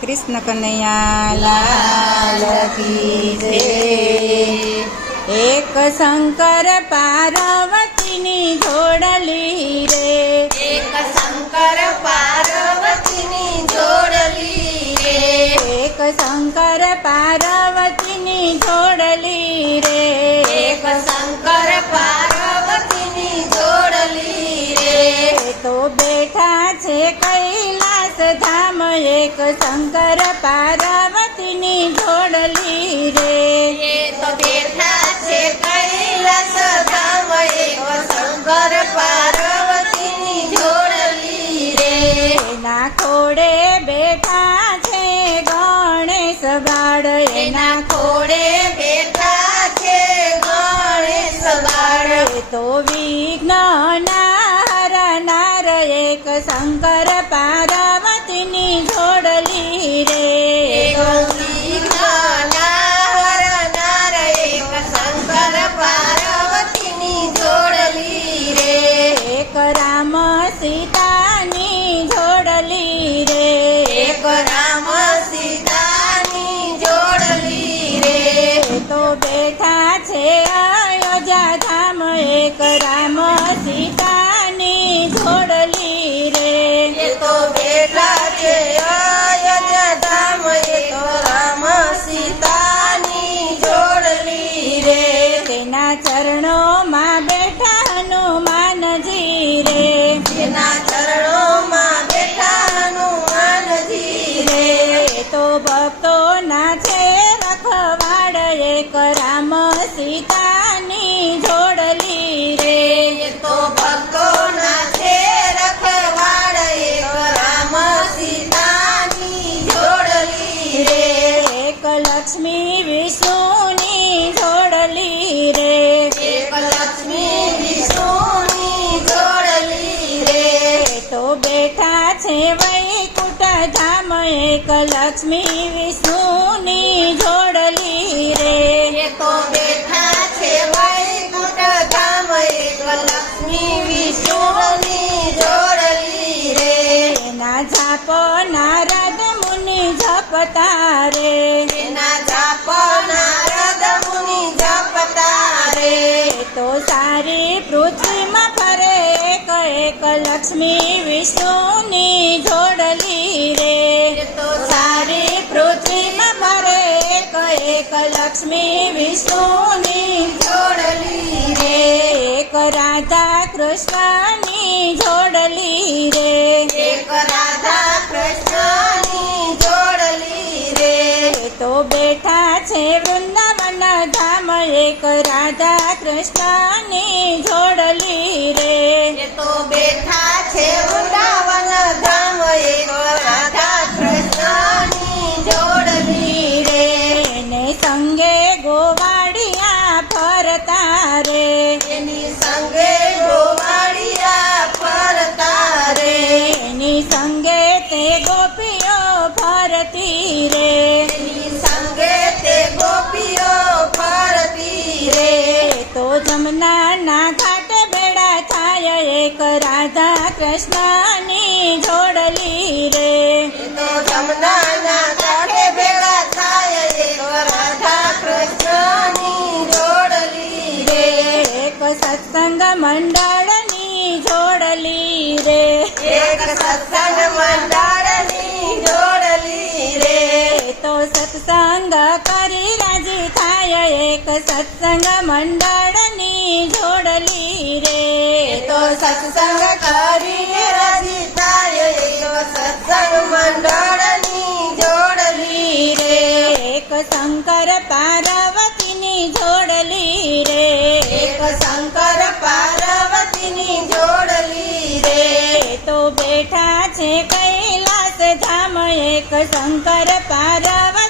कृष्ण कन्हैया लाल की जय। एक शंकर पार्वतीनी जोड़ली रे, एक शंकर पार्वतीनी जोड़ली रे, एक शंकर पार्वतीनी जोड़ली रे, एक शंकर पार्वतीनी जोड़ली रे। तो बैठा छे कैलास धाम, एक शंकर पार्वतीनी जोड़ली रे। ये तो बैठा छे कैलास धाम, एक शंकर पार्वतीनी जोड़ली रे। एना खोड़े बैठा छे गणेश बाळ, एना खोड़े बैठा छे गणेश बाळ। तो विघ्न नार एक शंकर पार्वतीनी जोड़ली रे। एक एक शंकर पार्वतीनी जोड़ली रे। एक राम सीतानी जोड़ली रे, एक राम सीतानी जोड़ली रे। तो बैठा छे अयोध्या धाम, एक राम सीतानी जोड़ली रे। ये तो बैठा छे अयोध्या धाम, ये तो राम सीतानी जोड़ली रे। तेना चरणों में बैठा हनुमान जी रे, तेना चरणों में बैठा हनुमान जी रे। तो भक्तो ना छे रखवाड़, एक राम सीतानी जोड़ली रे। ये तो भक्तो ना छे रखवाड़, एक राम सीतानी जोड़ली रे। एक लक्ष्मी विष्णुनी जोड़ली रे, एक लक्ष्मी विष्णुनी जोड़ली रे। तो बैठा छे वैकुंठ धाम, एक लक्ष्मी विष्णुनी जोड़ली रे। ये तो बैठा छे वैकुंठ धाम, एक लक्ष्मी विष्णुनी जोड़ली रे। ना जाप नारद मुनि जपता रे, एना जाप नारद मुनि जपता रे। तो सारी पृथ्वी में फरे एक एक लक्ष्मी विष्णुनी जोड़ली रे। ये तो सारी पृथ्वी में फरे एक लक्ष्मी विष्णुनी जोड़ली रे। एक राधा कृष्णनी जोड़ली रे। एक राधा कृष्णनी जोड़ली रे। तो बैठा छे वृंदावन धाम, एक राधा कृष्णनी जोड़ली रे। ये तो बैठा छे वृंदावन धाम, एक राधा कृष्णनी जोड़ली रे। ने संगे गोवाड़िया फरता रे, एनी संगे गोवाड़िया फरता रे। एनी संगे ते गोपियो फरती रे। एनी संगे ते गोपियो फरती रे। तो जमुना ना घाट बेड़ा थाय, एक राधा कृष्णनी जोड़ली रे। ये तो जमुना ना घाटे भेड़ा थाय, एक राधा कृष्णनी जोड़ली रे। एक सत्संग मंडळनी जोड़ली रे, एक सत्संग मंडळनी जोड़ली रे। तो सत्संग करी राजी थाय, एक सत्संग मंडळनी जोड़ली रे। ये तो सत्संग करी राजी थाय, एक सत्संग मंडळनी जोड़ली रे। एक शंकर पार्वतीनी जोड़ली रे, एक शंकर पार्वतीनी जोड़ली रे। तो बैठा छे कैलास धाम, एक शंकर पार्वती